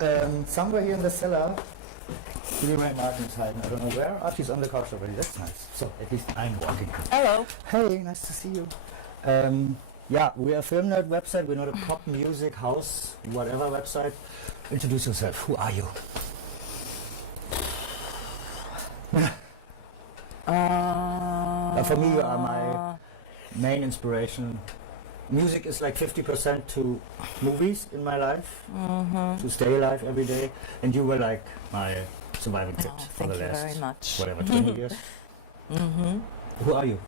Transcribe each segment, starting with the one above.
Somewhere here in the cellar, Billie Martin's hiding. I don't know where. Oh, she's on the couch already. That's nice. So at least I'm walking. Hello. Hey, nice to see you. Yeah, we're a film nerd website. We're not a pop music house, whatever website. Introduce yourself. Who are you? For me, you are my main inspiration. Music is like 50% to movies in my life, to stay alive every day, and you were like my surviving kit for the last, very much. whatever, 20 years. Who are you?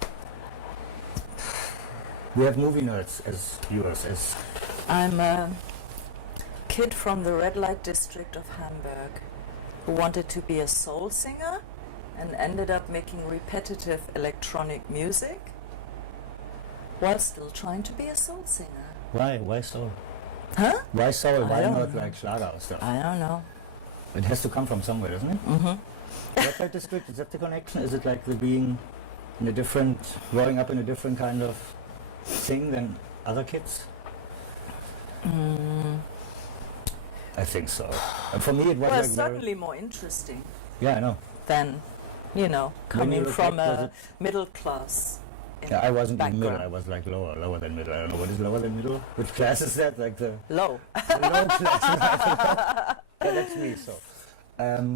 We have movie nerds as viewers. I'm a kid from the red light district of Hamburg who wanted to be a soul singer and ended up making repetitive electronic music while still trying to be a soul singer. Why? Why soul? Huh? Why soul? Why don't not know. like Schlager or stuff? I don't know. It has to come from somewhere, doesn't it? Red light district, is that the connection? Is it like the being in a different, growing up in a different kind of thing than other kids? I think so. And for me it was Well, like certainly more interesting yeah, I know. than, coming look from back, was a it- middle class. Yeah, I wasn't in middle, background. I was like lower than middle. I don't know, what is lower than middle? Which class is that? Like the Low. low class? Yeah, that's me, so.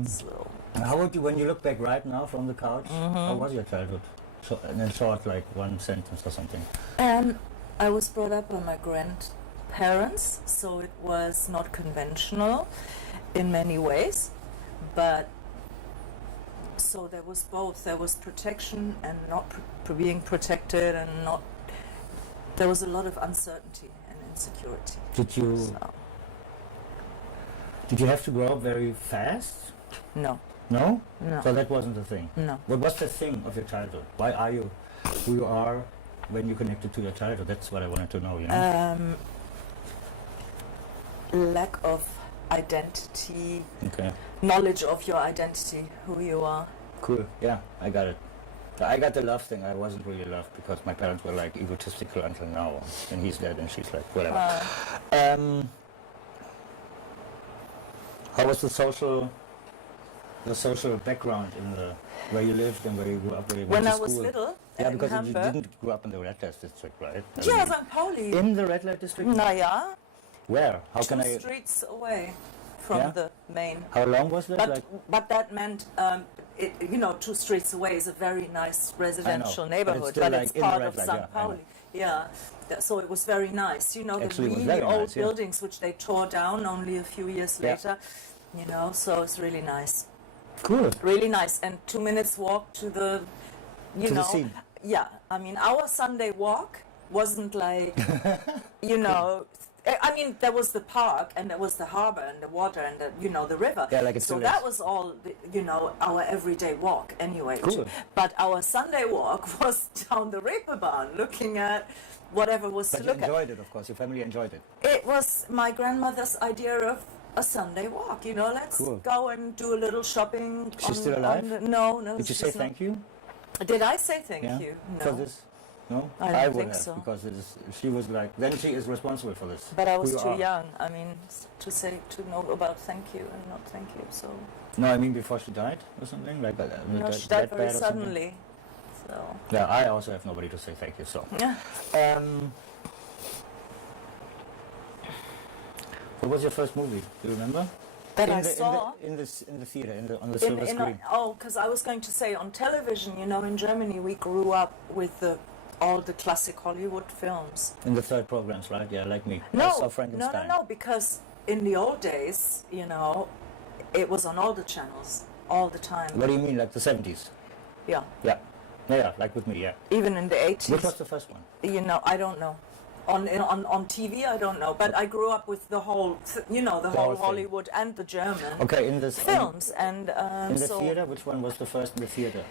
Slow. How would you, when you look back right now from the couch, how was your childhood? So, and then short, like one sentence or something. I was brought up by my grandparents, so it was not conventional in many ways, but so there was both. There was protection and not being protected, and not. There was a lot of uncertainty and insecurity. Did you have to grow up very fast? No. No? No. So that wasn't the thing? No. What was the thing of your childhood? Why are you who you are when you connected to your childhood? That's what I wanted to know, Lack of identity, Okay. knowledge of your identity, who you are. Cool. Yeah, I got it. I got the love thing. I wasn't really loved because my parents were like egotistical until now. And he's dead and she's like, whatever. How was the social background in the where you lived and where you grew up? Where you went When to I was school? little, Yeah, in because you Hamburg. didn't grow up in the red light district, right? Yeah, St. Pauli. In the red light district? Naja, Where? How can two I? streets away from Yeah? the main. How long was that? But that meant, 2 streets away is a very nice residential but it's neighborhood, still but like it's in the part red of light, St. yeah, I Pauli. Yeah, so it was very nice. The Actually, it was really very old nice, yeah. buildings which they tore down only a few years Yeah. later. So it's really nice. Cool. Really nice. And 2 minutes walk to the, To the sea. Yeah, I mean, our Sunday walk wasn't like, I mean, there was the park and there was the harbor and the water and the river. Yeah, like it so still that is. was all, our everyday walk anyway. Cool. But our Sunday walk was down the Reeperbahn, looking at whatever was But to you look at. enjoyed it, of course. Your family enjoyed it. It was my grandmother's idea of a Sunday walk. Let's Cool. go and do a little shopping. She's still alive? No. Did you she's say not. thank you? Did I say thank Yeah. you? For No. this? No? I don't would think have so. because she was like then she is responsible for this. But I Who was you too are. young. I mean, to know about thank you and not thank you. So No, I mean before she died or something like that. no, she died very suddenly. So Yeah, I also have nobody to say thank you. So. yeah. What was your first movie? Do you remember? That I saw in the theater on the silver screen. because I was going to say on television. In Germany we grew up with all the classic Hollywood films. In the third programs, right? Yeah, like me. I No, saw Frankenstein. no, because in the old days, it was on all the channels all the time. What do you mean, like the 70s? Yeah, Yeah, like with me, yeah. even in the 80s. Which was the first one? I don't know. On TV, I don't know. But I grew up with the whole, the whole thing. Hollywood and the German Okay, in this films. And in the theater, which one was the first in the theater?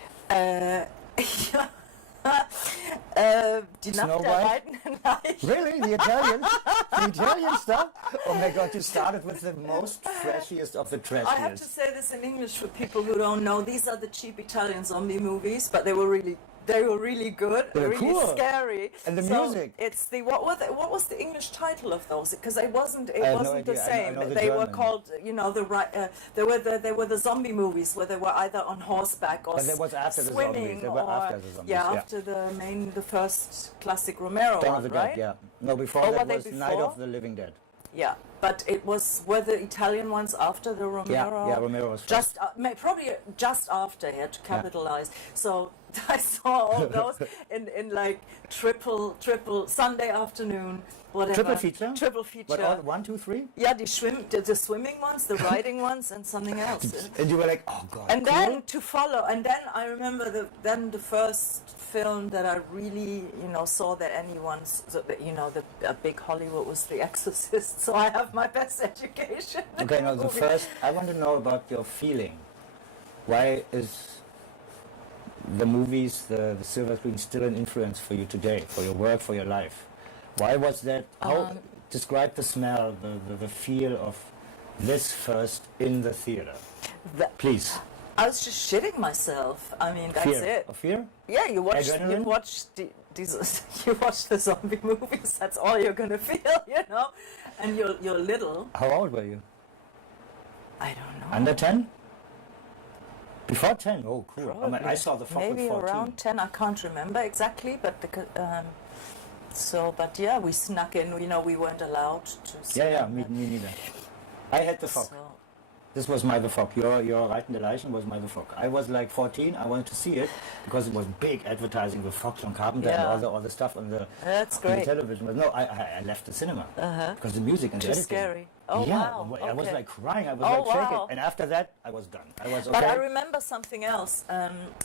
Die Snow Nacht der White? Weiten Nacht. Really? The Italians? The Italian stuff? Oh my god, you started with the most trashiest of the trashiest. I have to say this in English for people who don't know. These are the cheap Italian zombie movies, but they were really they were really good, They're really cool. scary. And the So music. It's the what was the English title of those? Because it wasn't I have no the idea. I same. know the They were German. called, you know, they were the zombie movies where they were either on horseback or But that was after the swimming zombies. They were or after the zombies. yeah, after the first classic Romero Dawn one, of the right? Dead, yeah. No, before Oh, were that they was Night before? of the Living Dead. Yeah, but were the Italian ones after the Romero? Yeah, Romero was first. Just probably just after he had to capitalize. So I saw all those in like triple Sunday afternoon, whatever. Triple feature? Triple feature. But all 1, 2, 3? Yeah, the swimming ones, the riding ones, and something else. And you were like, oh god. And cool. then to follow, and then I remember the first film that I really, you know, saw that anyone's, you know, the big Hollywood was The Exorcist. So I have my best education. Okay, now the first, I want to know about your feeling. Why is the movies, the silver screen, still an influence for you today, for your work, for your life? Why was that? How describe the smell, the feel of this first in the theater, please? I was just shitting myself. I mean, that's Fear. it. Of fear? Yeah, you watch Adrenaline? you watch the zombie movies. That's all you're gonna feel, you know. And you're little. How old were you? I don't know. Under 10? Before 10? Oh, cool. I, mean, Probably. I saw the Fog Maybe with 14. around 10. I can't remember exactly, but but yeah, we snuck in. You know, we weren't allowed to. See Yeah, them, me neither. I had the Fog. So, This was my The Fog. Your Reitende Leichen was my The Fog. I was like 14. I wanted to see it because it was big advertising with Fox and Carpenter Yeah. and all the stuff on the, that's on the great. television. But no, I left the cinema because the music and the Too editing. scary. Oh yeah, wow. I was Okay. like crying. I was Oh, like shaking. wow. And after that, I was done. I was okay. But I remember something else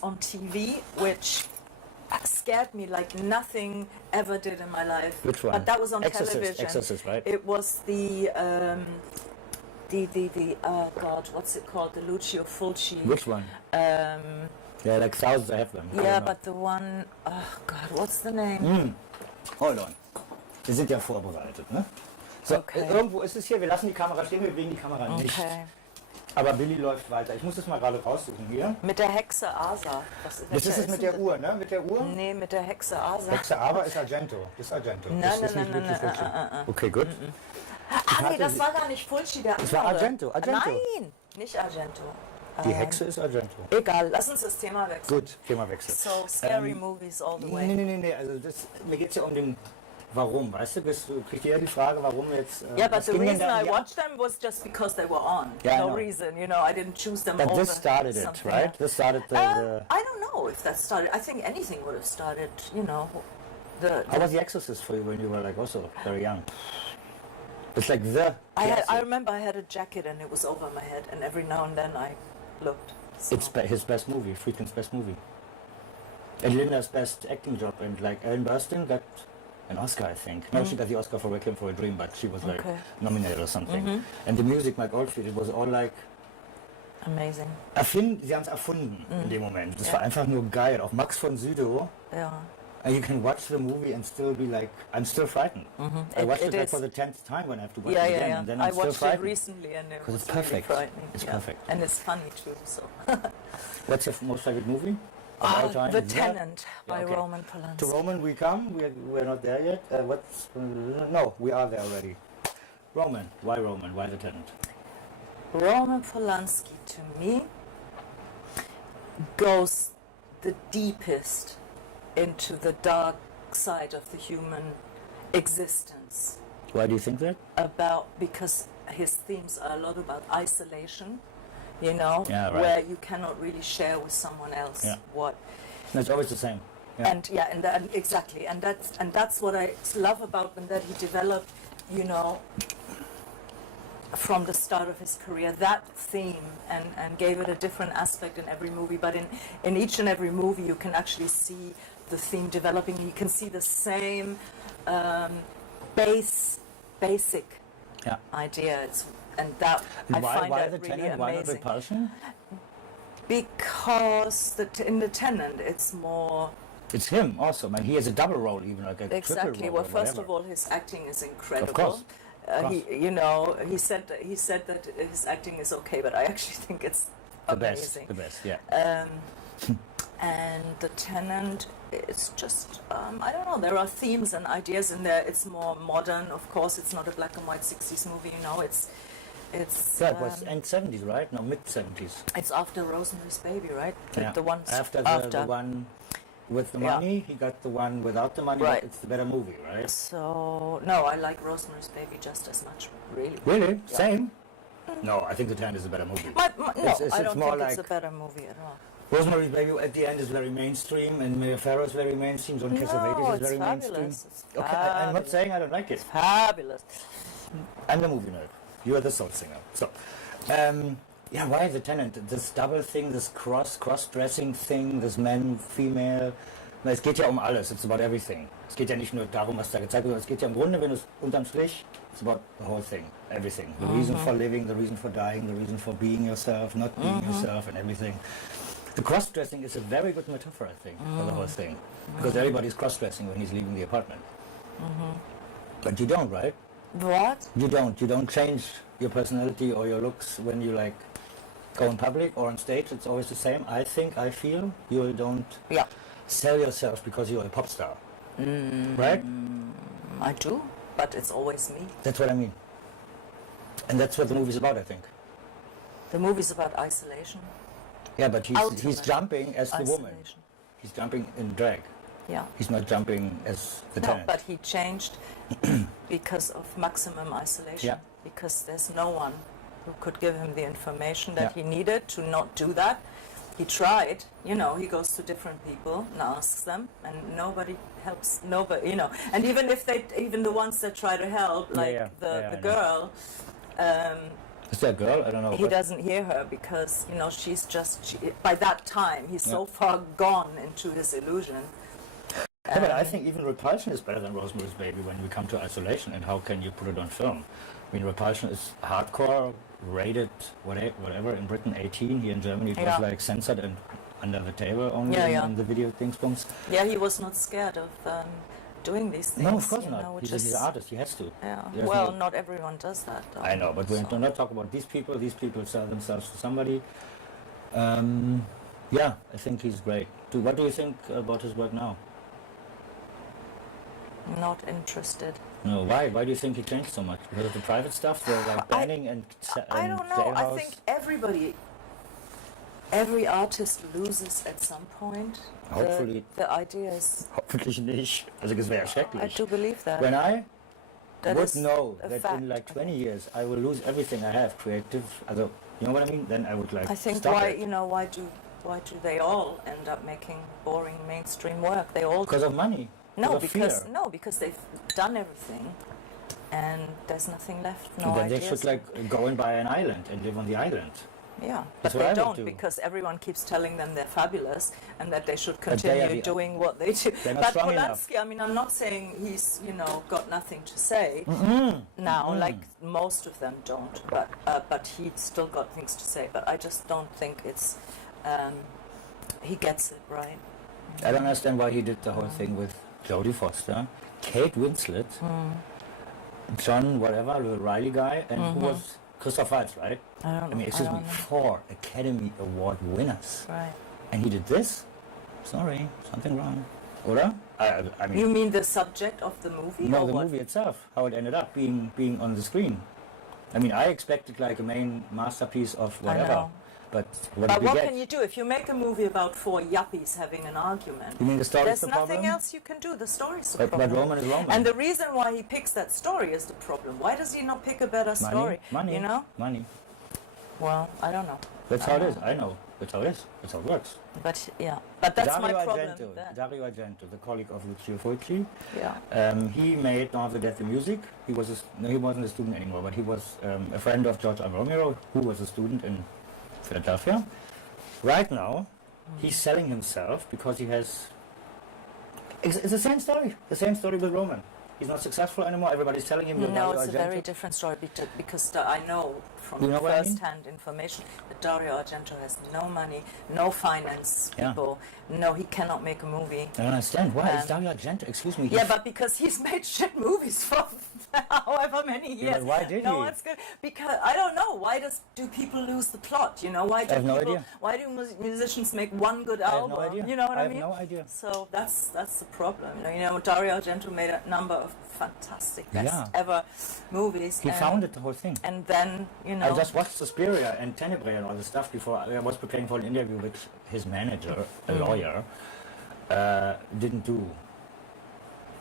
on TV, which scared me like nothing ever did in my life. Which one? But that was on Exorcist, television. Exorcist, right? It was the God, what's it called? The Lucio Fulci. Which one? Yeah, like thousands I have them. I Yeah, don't know. but the one, oh God, what's the name? Hold on. Wir sind ja vorbereitet, ne? So, Okay. irgendwo ist es hier. Wir lassen die Kamera stehen, wir bewegen die Kamera nicht. Okay. Aber Billie läuft weiter. Ich muss das mal gerade raussuchen hier. Mit der Hexe Asa. Das ist es mit der Uhr, ne? Mit der Uhr? Nee, mit der Hexe Asa. Hexe aber ist Argento. Das ist Argento. Nein, das nein, ist nicht nein, wirklich nein, Fulci. Okay, gut. Ah, nee, das war gar nicht Fulci, der Das war andere. Argento, Argento. Nein, nicht Argento. Die Hexe ist Argento. Egal, lass uns das Thema wechseln. Gut, Themawechsel. So, scary movies all the way. Nee. Also mir geht es ja um den Warum, weißt du? Kriegst du ja die Frage, warum jetzt... Yeah, but was the ging denn reason da- I ja, watched them was just because they were on. Yeah, I no know. reason, you know, I didn't choose them But over this started it, something right? else. This started the... I don't know if that started. I think anything would have started, you know. How was The Exorcist for you when you were like also very young? It's like the... I remember I had a jacket and it was over my head, and every now and then I looked. So. It's his best movie, Friedkin's best movie. And Linda's best acting job, and like Ellen Burstyn got an Oscar, I think. No, she got the Oscar for Requiem for a Dream, but she was like Okay. nominated or something. And the music, Mike Oldfield, it was all like... Amazing. Sie haben es erfunden in dem Moment. Das war einfach nur geil. Auch Max von Sydow. Yeah. And you can watch the movie and still be like, I'm still frightened. I watched it like is. for the 10th time when I have to watch Yeah, it yeah, again, yeah. and then I I'm still watched it frightened. recently and it 'Cause was it's perfect. really frightening. It's yeah. perfect. And it's funny too. So. What's your most favorite movie of all time? The Yeah. Tenant by okay. Roman Polanski. To Roman we come. We're not there yet. No, we are there already. Roman. Why Roman? Why The Tenant? Roman Polanski to me goes the deepest into the dark side of the human existence. Why do you think that? Because his themes are a lot about isolation, you know, Yeah, right. where you cannot really share with someone else Yeah. what. No, it's always the same. Yeah. And exactly, and that's what I love about him, that he developed, you know, from the start of his career, that theme, and gave it a different aspect in every movie. But in each and every movie, you can actually see the theme developing. You can see the same basic Yeah. idea. I find why that The really Tenant? Why not amazing. Repulsion? Because in the Tenant, it's more. It's him also. Man, he has a double role, even like a triple Exactly. role. Well, or first whatever. of all, his acting is incredible. Of course. He said that his acting is okay, but I actually think it's the best. amazing. The best. Yeah. And The Tenant, it's just, I don't know, there are themes and ideas in there. It's more modern, of course. It's not a black and white 60s movie, you know. It's Yeah, it was end 70s, right? No, mid 70s. It's after Rosemary's Baby, right? Yeah. The ones after the one with the money, he got the one without the money. Right. But it's the better movie, right? So, no, I like Rosemary's Baby just as much, really. Really? Yeah. Same? No, I think The Tenant is a better movie. No, I don't more think like it's a better movie at all. Rosemary's Baby at the end is very mainstream, and Mia Farrow is very mainstream. John Cassavetes is very mainstream. It's Okay, fabulous. I'm not saying I don't like it. It's fabulous. I'm the movie nerd. You are the soul singer. So, yeah, why The Tenant? This double thing, this cross-dressing thing, this man, female. Na, es geht ja alles. It's about everything. Es geht ja nicht nur darum, was da gezeigt wird, es geht ja im Grunde, wenn es unterm Strich, it's about the whole thing, everything. The reason for living, the reason for dying, the reason for being yourself, not being yourself, and everything. The cross-dressing is a very good metaphor, I think, for the whole thing. Because everybody's cross-dressing when he's leaving the apartment. But you don't, right? What? You don't change your personality or your looks when you like go in public or on stage. It's always the same. I feel you don't sell yourself because you're a pop star. Right? I do, but it's always me. That's what I mean. And that's what the movie's about, I think. The movie's about isolation. Yeah, but he's Ultimate jumping as the woman. isolation. He's jumping in drag. Yeah. He's not jumping as the No, tenant. but he changed because of maximum isolation. Yeah. Because there's no one who could give him the information that Yeah. he needed to not do that. He tried, you know, he goes to different people and asks them, and nobody helps, nobody, you know. And even the ones that try to help, like the girl, is that a girl? I don't know. he doesn't hear her because, you know, by that time, he's so far gone into his illusion. Yeah, but I think even Repulsion is better than Rosemary's Baby when we come to isolation and how can you put it on film. I mean, Repulsion is hardcore, rated, whatever, in Britain 18, here in Germany it was like censored and under the table only in the video things booms. Yeah, he was not scared of doing these things. No, of course not. Know, He's an artist, he has to. Yeah. There's Well, not everyone does that, though. I know, but we do not talk about these people. These people sell themselves to somebody. Yeah, I think he's great. What do you think about his work now? Not interested. No, why? Why do you think he changed so much? Because of the private stuff, the like banning and I don't know. I think every artist loses at some point. Hopefully. The idea is... Hoffentlich nicht. Also das wäre I schrecklich. do believe that. When I That would is know a that fact. in like 20 years I will lose everything I have, creative, also, you know what I mean? Then I would like I think stop why it. why do they all end up making boring mainstream work? They all Because of money. Because of fear. because they've done everything, and there's nothing left. No Then they ideas. should like go and buy an island and live on the island. Yeah, That's but what I they would don't do. because everyone keeps telling them they're fabulous and that they should they are continue doing what they do. They're not But strong enough. Polanski, I mean, I'm not saying he's got nothing to say now, like most of them don't. But he's still got things to say. But I just don't think it's he gets it right. I don't understand why he did the whole thing with Jodie Foster, Kate Winslet, John whatever, the Riley guy, and who was Christoph Waltz, right? I don't know. I mean, excuse me, 4 Academy Award winners. Right. And he did this? Sorry, something wrong. Oder? I mean, You mean the subject of the movie? no, or the what? movie itself, how it ended up being on the screen. I mean, I expected like a main masterpiece of whatever. know. But what But did we what get? can you do if you make a movie about 4 yuppies having an argument? You mean the story's There's the nothing problem? else you can do. The story's the But problem. Roman is Roman. And the reason why he picks that story is the problem. Why does he not pick a better story? Money. You know? Money. Well, I don't know. That's how it is. I know. That's how it is. That's how it works. But yeah, but that's Dario my problem. Argento, then. Dario Argento, the colleague of Lucio Fulci. Yeah. He made Dawn of the Dead the music. He wasn't a student anymore, but he was a friend of George R. Romero, who was a student in Philadelphia. Right now, he's selling himself because he has... It's the same story. The same story with Roman. He's not successful anymore. Everybody's telling him... No, it's a very different story because I know from You know what I mean? first-hand information that Dario Argento has no money, no finance Yeah. people. No, he cannot make a movie. I don't understand. Why? It's Dario Argento. Excuse me. Yeah, but because he's made shit movies for however many many Yeah, years. but why did no he? one's good because I don't know. Why do people lose the plot? You know, why do I have no idea. Why do musicians make one good I have album? no idea. You know what I have mean? no idea. So that's the problem. You know, Dario Argento made a number of fantastic best Yeah. ever movies. He founded the whole thing. And then, you know, I just watched Suspiria and Tenebrae and all this stuff before. I was preparing for an interview with his manager, a lawyer. Didn't do.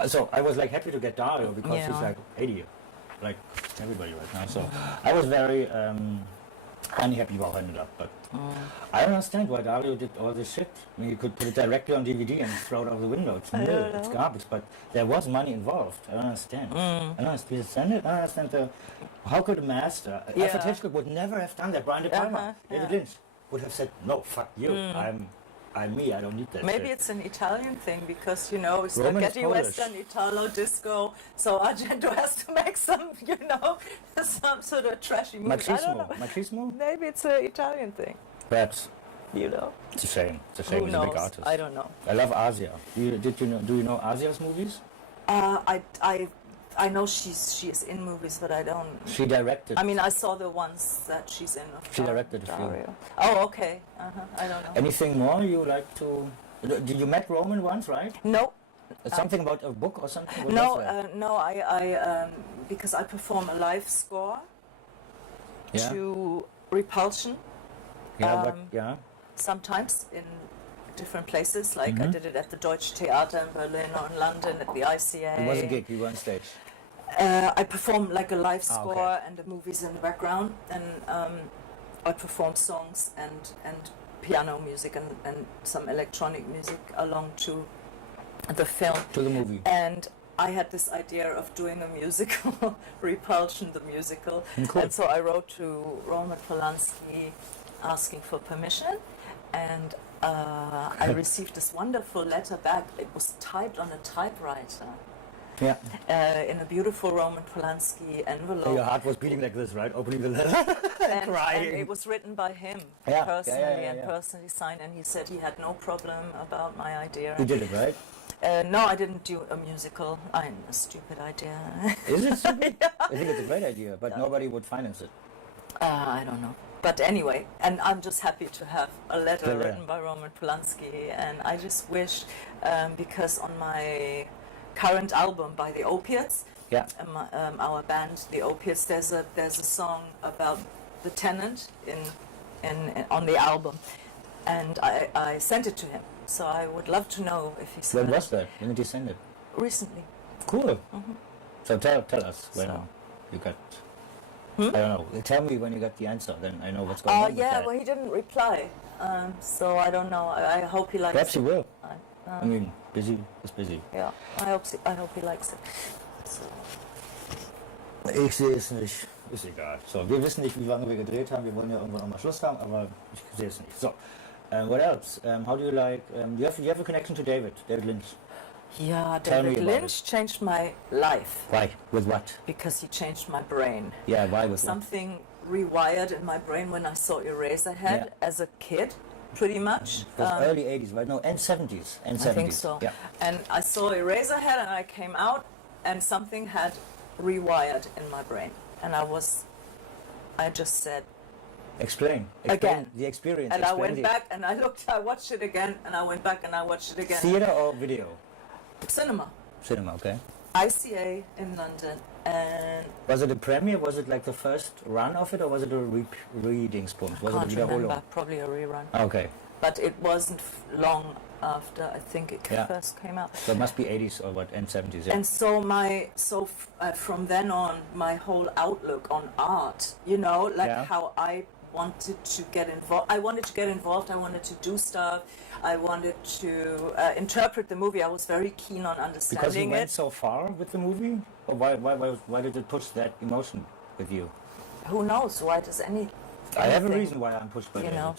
So I was like happy to get Dario because he's like 80, like everybody right now. So I was very unhappy how it ended up. But I don't understand why Dario did all this shit. I mean, you could put it directly on DVD and throw it out the window. It's nil, it's garbage. But there was money involved. I don't understand. I don't understand it. I don't understand how could a master, Alfred Hitchcock would never have done that. Brian De Palma, David Lynch would have said, no, fuck you. I'm me, I don't need that maybe shit. it's an Italian thing because, you know, Roman is spaghetti Polish. western, Italo disco, so Argento has to make some, you know, some sort of trashy movie. I don't know. Machismo? Maybe it's an Italian thing, Perhaps. you know. It's a shame. It's a shame. Who He's a big knows? artist. I don't know. I love Asia. Do you know Asia's movies? I know she is in movies, but I don't. She directed. I mean, I saw the ones that she's in. Of She directed a few. Dario. Oh, okay. I don't know. Anything more you like to? Did you met Roman once, right? No. Something about a book or something? What No, was that? no. I because I perform a live score Yeah. to Repulsion. Yeah, but yeah. Sometimes in different places. Like I Mhm. did it at the Deutsche Theater in Berlin or in London at the ICA. It was a gig. You were on stage. I perform like a live Ah, score okay. and the movies in the background, and I perform songs and piano music and some electronic music along to the film. To the movie. And I had this idea of doing a musical, Repulsion the musical, Cool. and so I wrote to Roman Polanski asking for permission, and I received this wonderful letter back. It was typed on a typewriter. Yeah. In a beautiful Roman Polanski envelope. So your heart was beating like this, right? Opening the letter and crying. And it was written by him Yeah, personally yeah. and personally signed, and he said he had no problem about my idea. You did it, right? No, I didn't do a musical. I'm a stupid idea. Is it stupid? I think it's a great idea, but nobody would finance it. I don't know. But anyway, and I'm just happy to have a letter Yeah. written by Roman Polanski, and I just wish, because on my current album by the Opiates, Yeah. our band, the Opiates, there's a song about the tenant in on the album, and I sent it to him. So I would love to know if he saw When it was that? When did you send it? recently. Cool. So tell us when So. you got. I don't know. Tell me when you got the answer, then I know what's going Oh on. with yeah, that. well he didn't reply, so I don't know. I hope he likes Perhaps it. he will. I I mean, busy is busy. Yeah, I hope he likes it. So. Ich sehe es nicht. Ist egal. So, wir wissen nicht, wie lange wir gedreht haben. Wir wollen ja irgendwann auch mal Schluss haben, aber ich sehe es nicht. So, what else? How do you like? You have a connection to David Lynch. Yeah, Tell me David about Lynch changed my life Why? With what? because he changed my brain. Yeah, why with what? Something rewired in my brain when I saw Eraserhead Yeah. as a kid, pretty much. It was early 80s, right? No, and 70s. And 70s. I think so. Yeah. And I saw Eraserhead and I came out and something had rewired in my brain. And I just said, Explain Again. the experience. and I Explain went the- back and I watched it again and I went back and I watched it again. Theater or video? Cinema. Cinema, okay. ICA in London, and Was it a premiere? Was it like the first run of it, or was it a readingspunkt? Was can't it a remember, Wiederholung? probably a rerun. Okay, But it wasn't long after I think it Yeah. first came out. so it must be 80s or what, and 70s, yeah. And so from then on, my whole outlook on art, you know, like Yeah. how I wanted to get involved. I wanted to get involved. I wanted to do stuff. I wanted to interpret the movie. I was very keen on Because you understanding went it. so far with the movie? Or why did it push that emotion with you? Who knows? Why does I have a anything, reason why I'm pushed by you David. know?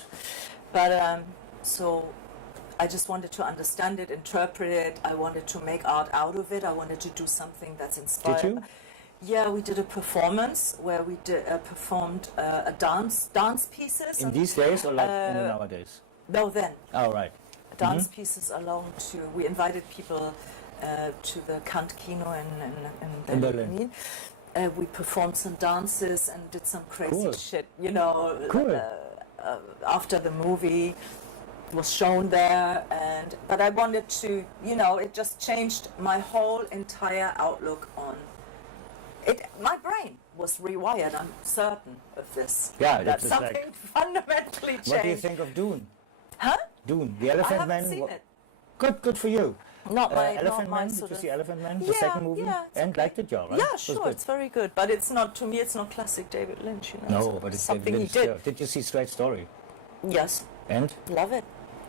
But so I just wanted to understand it, interpret it. I wanted to make art out of it. I wanted to do something that's inspired. Did you? Yeah, we did a performance where we performed a dance pieces. In these days or like in the Uh, nowadays? No, then Oh, right. dance pieces along to. We invited people to the Kant Kino in In Berlin. we performed some dances and did some crazy Cool. shit, you know, Cool. after the movie was shown there. But I wanted to, you know, it just changed my whole entire outlook on it. My brain was rewired, I'm certain of this. Yeah, that it's something like- fundamentally changed. What do you think of Dune? Huh? Dune, the I Elephant haven't Man. seen it. Good for you. Not my, Elephant not my Man. Did sort you of. see Elephant Man, the Yeah, second movie? yeah, it's And okay. liked it, yeah, right? Yeah, It was sure, good. it's very good. But it's not, to me, it's not classic David Lynch, you know. No, so but it's something David he Lynch, did. yeah. Did you see Straight Story? Yes, And love it.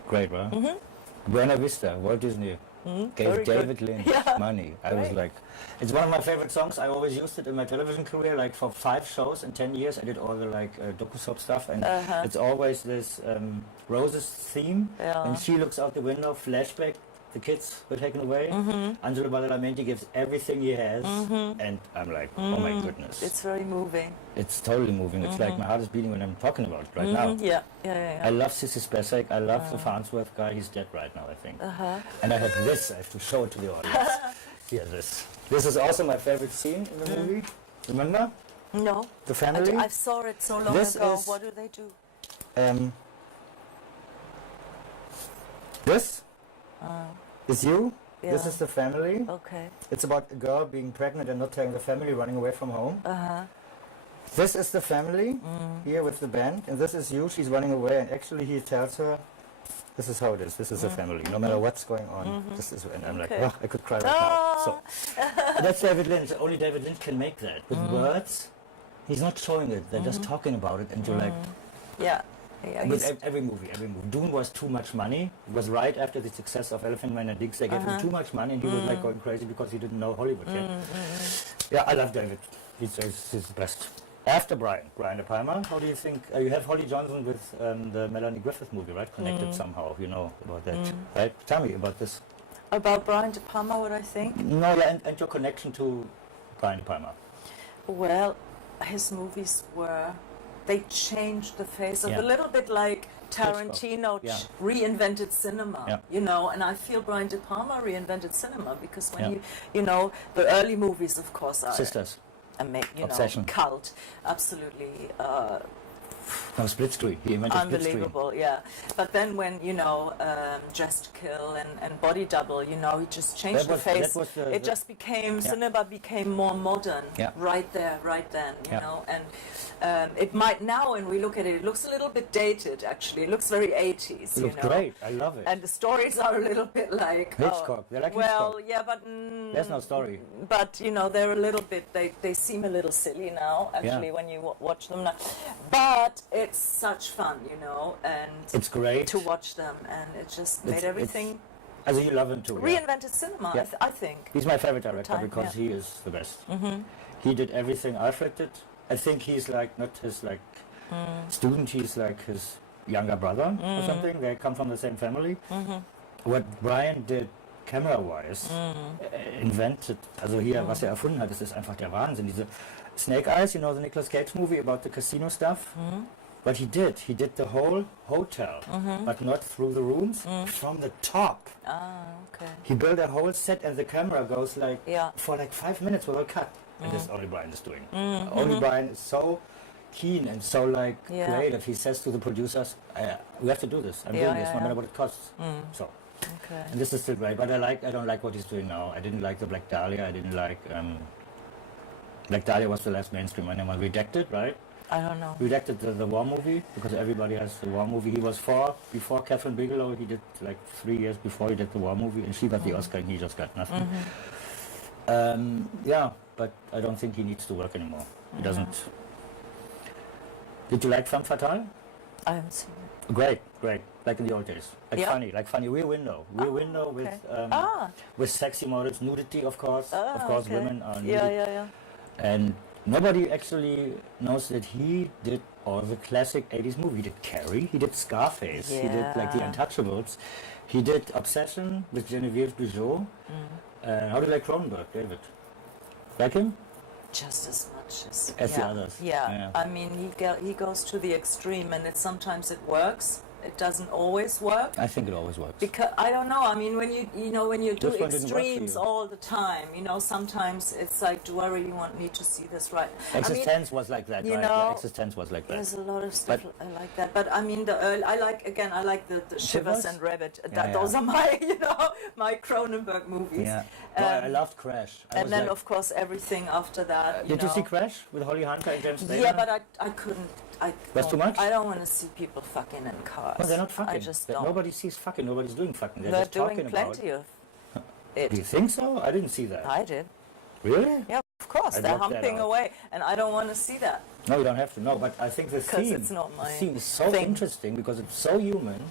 great, right? Buena Vista, Walt Disney Very gave good. David Lynch Yeah. money. I was Great. like, it's one of my favorite songs. I always used it in my television career. Like for 5 shows in 10 years, I did all the like docu-soap stuff, and it's always this Rose's theme. Yeah. And she looks out the window, flashback. The kids were taken away. Angelo Badalamenti gives everything he has, and I'm like, oh my goodness, It's very moving. it's totally moving. It's like my heart is beating when I'm talking about it right now. Yeah, yeah. I love Sissy Spacek. I love the Farnsworth guy. He's dead right now, I think. And I have this. I have to show it to the audience. Here, this. This is also my favorite scene in the movie. Remember? No, The family? I saw it so long This ago. is- What do they do? This is you. This Yeah. is the family. Okay. It's about a girl being pregnant and not telling the family, running away from home. This is the family here with the band, and this is you. She's running away, and actually he tells her, "This is how it is. This is the family. No matter what's going on, this is." And I'm like, Okay. oh, I could cry right now. So that's David Lynch. Only David Lynch can make that with words. He's not showing it. They're just talking about it, and you're like, Yeah. Yeah. with he's- every movie. Dune was too much money. It was right after the success of Elephant Man and Dicks. They gave him too much money, and he was like going crazy because he didn't know Hollywood yet. Yeah, I love David. He's the best. After Brian De Palma, how do you think? You have Holly Johnson with the Melanie Griffith movie, right? Connected somehow. You know about that, right? Tell me about this. About Brian De Palma, what I think? No, yeah, and your connection to Brian De Palma. Well, his movies were, they changed the face of Yeah. a little bit like Tarantino Yeah. reinvented cinema, Yeah. you know, and I feel Brian De Palma reinvented cinema because when Yeah. you know, the early movies, of course, are Sisters. Obsession. cult, absolutely No, split screen. He invented split screen. unbelievable, yeah. But then when, you know, Just Kill and Body Double, you know, he just changed That was- the face. that was the- It just became, Yeah. cinema became more modern Yeah. right there, right then, you Yeah. know. And it might now, when we look at it, it looks a little bit dated, actually. It looks very 80s, It you looks know. great. I love it. And the stories are a little bit like... Hitchcock. They're like well, Hitchcock. yeah, but... There's no story. But, you know, they're a little bit... They seem a little silly now, actually, Yeah. when you watch them now. But it's such fun, you know, and It's great. to watch them, and it just made It's- everything... Also, you love him too. Yeah. Reinvented cinema, Yeah. I think. He's my favorite director time, because yeah. he is the best. He did everything Alfred did. I think he's like not his like student. He's like his younger brother or something. They come from the same family. What Brian did camera-wise, invented, also hier, was erfunden hat, das ist einfach der Wahnsinn. Diese Snake Eyes, you know, the Nicolas Cage movie about the casino stuff. But he did the whole hotel, but not through the rooms, from the top. Ah, okay. He built a whole set and the camera goes like Yeah. for like 5 minutes without cut. And this is only Brian is doing. Only Brian is so keen and so like Yeah. creative. He says to the producers, we have to do this. I'm Yeah, doing this yeah, no matter yeah. what it costs. So, Okay. and this is still great. But I don't like what he's doing now. I didn't like the Black Dahlia. I didn't like, Black Dahlia was the last mainstream one. And Redacted, right? I don't know. Redacted the war movie because everybody has the war movie. He was before Catherine Bigelow. He did like 3 years before he did the war movie, and she got the Oscar, and he just got nothing. Yeah, but I don't think he needs to work anymore. He doesn't. Did you like Femme Fatale? I haven't seen it. Great, like in the old days. Yeah. Like funny. Rear Window with okay. with sexy models, nudity, of course. Of course, okay. women are Yeah, nudity. yeah. And nobody actually knows that he did all the classic 80s movies. He did Carrie, he did Scarface, he did like The Yeah. Untouchables, he did Obsession with Genevieve Bujold. How do you like Cronenberg, David? Like him? Just as much As the others. Yeah. Yeah. I mean, he goes to the extreme, and sometimes it works, it doesn't always work. I think it always works. Because I don't know. I mean, when you do This one didn't work for extremes you. all the time, sometimes it's like, do I really need to see this right? Existence was like that, you right? know, Yeah, Existence was like that. There's a lot of stuff I like that, but I mean, I like the Shivers and Rabbit. Those are my my Cronenberg movies. Yeah. I loved Crash. And then of course everything after that. Did you see Crash with Holly Hunter and James Spader? Yeah, but I couldn't. Was too much? I don't want to see people fucking in cars. No, they're not fucking. I just don't. Nobody sees fucking. Nobody's doing fucking. They're just doing talking plenty about of it. Do you think so? I didn't see that. I did. Really? Yeah, of course. I They're blocked that humping out. away, and I don't want to see that. No, you don't have to. No, but I think the 'Cause theme, it's not my the theme is so thing. interesting because it's so human.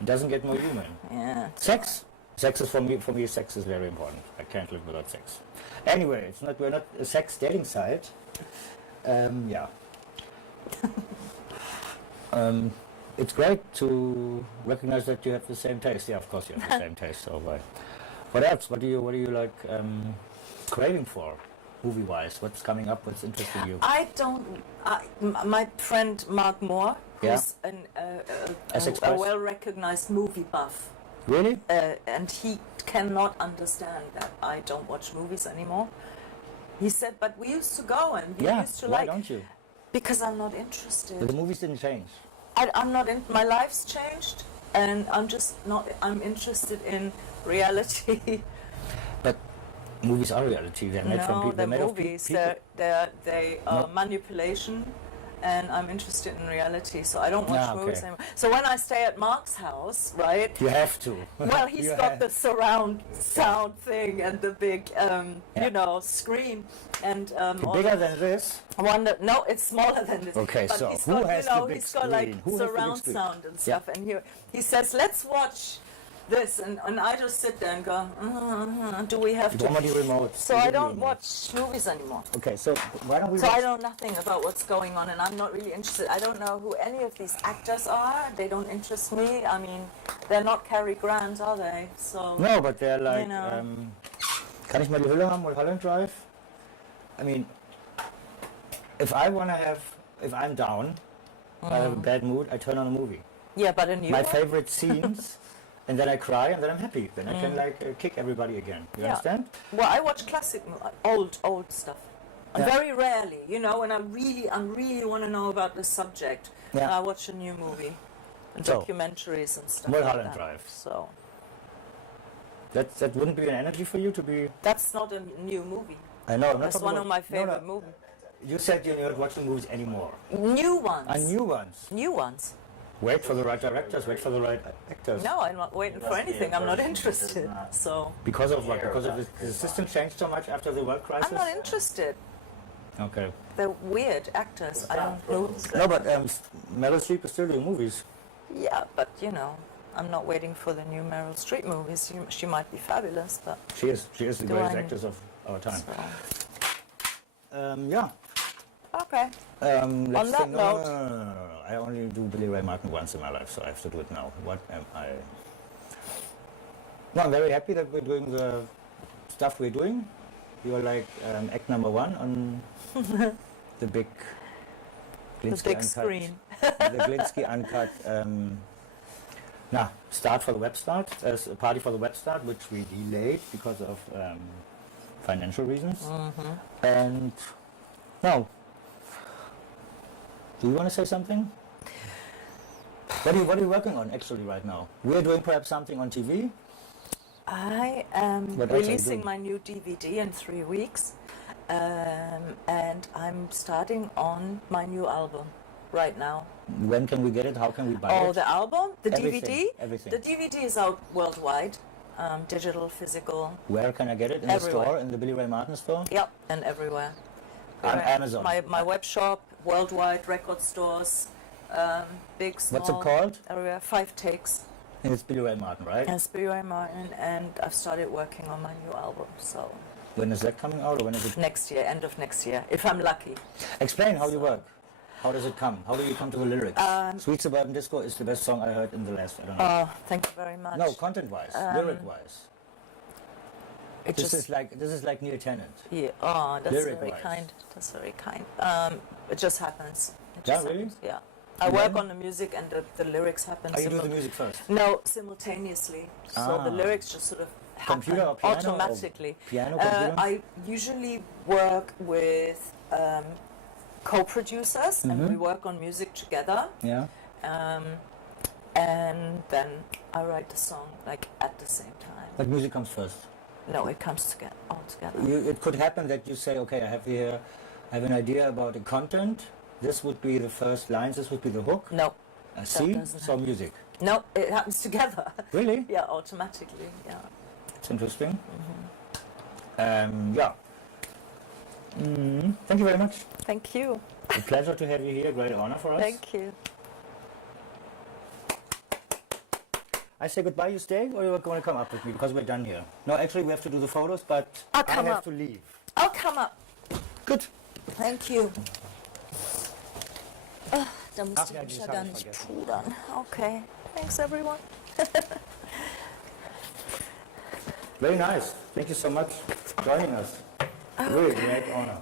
It doesn't get more human. Yeah. Sex is for me. Sex is very important. I can't live without sex. Anyway, it's not. We're not a sex dating site. Yeah. It's great to recognize that you have the same taste. Yeah, of course you have the same taste. So, what else? What do you like craving for, movie-wise? What's coming up? What's interesting you? I don't. My friend Mark Moore, who's a well-recognized movie buff, Really? and he cannot understand that I don't watch movies anymore. He said, "But we used to go, and we used to why like." don't you? Because I'm not interested. But the movies didn't change. I'm not in. My life's changed, and I'm just not. I'm interested in reality. But movies are reality. They're made from people. They're made movies. Of people. They are manipulation, and I'm interested in reality. So I don't watch movies anymore. So when I stay at Mark's house, right? You have to. Well, he's got the surround sound thing and the big, screen, and bigger than this. no, it's smaller than this. Okay, but so he's who got, has the big he's got like screen? Who has the big surround screen? sound and stuff, and he says, "Let's watch this," and I just sit there and go, "Do we have to?" Comedy remote. So I don't watch movies anymore. Okay, so why don't we? So I know nothing about what's going on, and I'm not really interested. I don't know who any of these actors are. They don't interest me. I mean, they're not Cary Grant, are they? So No, but they're like. know. Kann ich mal die Hülle haben, Mulholland Drive? I mean, if I'm down, I have a bad mood, I turn on a movie. Yeah, but in you. My favorite scenes, and then I cry, and then I'm happy. Then I can kick everybody again. You understand? Well, I watch classic, old stuff. Yeah. Very rarely, when I really want to know about the subject. Yeah. I watch a new movie, and So, documentaries and stuff. Mulholland like that. Drive. So That wouldn't be an energy for you to be. that's not a new movie. I know. I'm not That's talking one about- of my favorite no. movies. You said you're not watching movies anymore. New ones. New ones. New ones. Wait for the right directors. Wait for the right actors. No, I'm not waiting for anything. I'm not interested. So Because of what? Because of the system changed so much after the world crisis. I'm not interested. Okay. They're weird actors. I don't know. No, but Meryl Streep is still doing movies. Yeah, but I'm not waiting for the new Meryl Streep movies. She might be fabulous, but She is the Do greatest I- actress of our time. so. Yeah. Okay. Let's On that think- note- no. I only do Billie Ray Martin once in my life, so I have to do it now. What am I? No, I'm very happy that we're doing the stuff we're doing. You're like act number 1 on the big Glinski big Uncut, screen. the Glinski Uncut. Start for the web start, as a party for the web start, which we delayed because of financial reasons. And now, do you want to say something? What are you working on actually right now? We're doing perhaps something on TV. I am What else are you releasing doing? my new DVD in 3 weeks, and I'm starting on my new album right now. When can we get it? How can we buy it? Oh, the album? The Everything, DVD? everything. The DVD is out worldwide, digital, physical. Where can I get it? In Everywhere. the store? In the Billie Ray Martin store? Yep, and everywhere. On Amazon. My web shop, worldwide record stores, big, small. What's it called? Everywhere. 5 Takes. And it's Billie Ray Martin, right? And it's Billie Ray Martin, and I've started working on my new album. So When is that coming out, or when is it? next year, end of next year, if I'm lucky. Explain how you work. How does it come? How do you come to the lyrics? Sweet Suburban Disco is the best song I heard in the last, I don't know. Oh, thank you very much. No, content-wise, lyric-wise. It This just, is like Neil Tennant. yeah. Oh, that's very lyric-wise. kind. That's very kind. It just happens. It Yeah, just really? happens. Yeah. I And work then? on the music and the lyrics happen. Oh, you do the music first? No, simultaneously. So the lyrics just sort of happen Computer or piano? automatically. Or piano, computer? I usually work with co-producers, and we work on music together. Yeah. And then I write the song like at the same time. But music comes first. No, it comes together all together. It could happen that you say, okay, I have an idea about the content. This would be the first lines. This would be the hook. No. See, doesn't so happen. music. No, it happens together. Really? Yeah, automatically. Yeah. It's interesting. Yeah. Thank you very much. Thank you. A pleasure to have you here. Great honor for us. Thank you. I say goodbye, you stay, or you're going to come up with me because we're done here? No, actually we have to do the photos, but I'll I come have up. to leave. I'll come up. Good. Thank you. Da musst Ach du ja, mich die ja habe gar ich nicht vergessen. pudern. Okay. Thanks, everyone. Very nice. Thank you so much for joining us. Really great honor.